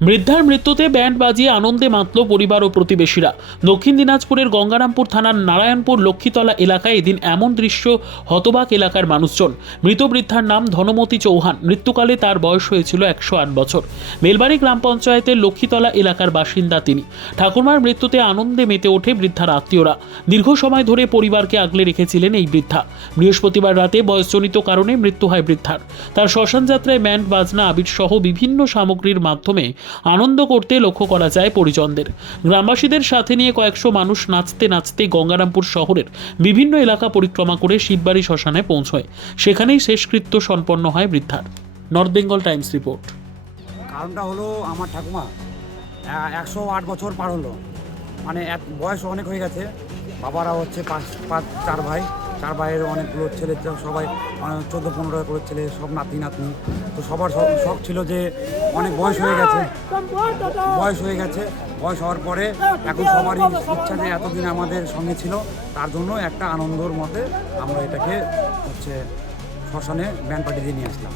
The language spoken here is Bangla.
বৃদ্ধার মৃত্যুতে ব্যান্ড বাজিয়ে আনন্দে মাতল পরিবার ও প্রতিবেশীরা। দক্ষিণ দিনাজপুরের গঙ্গারামপুর থানার নারায়ণপুর লক্ষ্মীতলা এলাকায় এদিন এমন দৃশ্য হতবাক এলাকার মানুষজন। মৃত বৃদ্ধার নাম ধনমতি চৌহান। মৃত্যুকালে তার বয়স হয়েছিল একশো আট বছর। বেলবাড়ি গ্রাম পঞ্চায়েতের লক্ষ্মীতলা এলাকার বাসিন্দা তিনি। ঠাকুরমার মৃত্যুতে আনন্দে মেতে ওঠে বৃদ্ধার আত্মীয়রা। দীর্ঘ সময় ধরে পরিবারকে আগলে রেখেছিলেন এই বৃদ্ধা। বৃহস্পতিবার রাতে বয়সজনিত কারণে মৃত্যু হয় বৃদ্ধার। তার শ্মশান যাত্রায় ব্যান্ড বাজনা, আবির সহ বিভিন্ন সামগ্রীর মাধ্যমে আনন্দ করতে লক্ষ্য করা যায় পরিজনদের। গ্রামবাসীদের সাথে নিয়ে কয়েকশো মানুষ নাচতে নাচতে গঙ্গারামপুর শহরের বিভিন্ন এলাকা পরিক্রমা করে শিববাড়ি শ্মশানে পৌঁছয়। সেখানেই শেষকৃত্য সম্পন্ন হয় বৃদ্ধার। North Bengal Times report. কারণটা হলো আমার ঠাকুমা একশো আট বছর পার হলো। মানে এক বয়স অনেক হয়ে গেছে। বাবারা হচ্ছে পাঁচ পাঁচ, চার ভাই। চার বাইরে অনেকগুলো ছেলে সবাই চোদ্দ পনেরো করে ছেলে, সব নাতি নাতনি। তো সবার শখ ছিল যে অনেক বয়স হয়ে গেছে, বয়স হয়ে গেছে, বয়স হওয়ার পরে এখন সবারই ইচ্ছা যে এতদিন আমাদের সঙ্গে ছিল, তার জন্য একটা আনন্দর মতে আমরা এটাকে হচ্ছে শ্মশানে ব্যান্ড পার্টি দিয়ে নিয়ে আসলাম।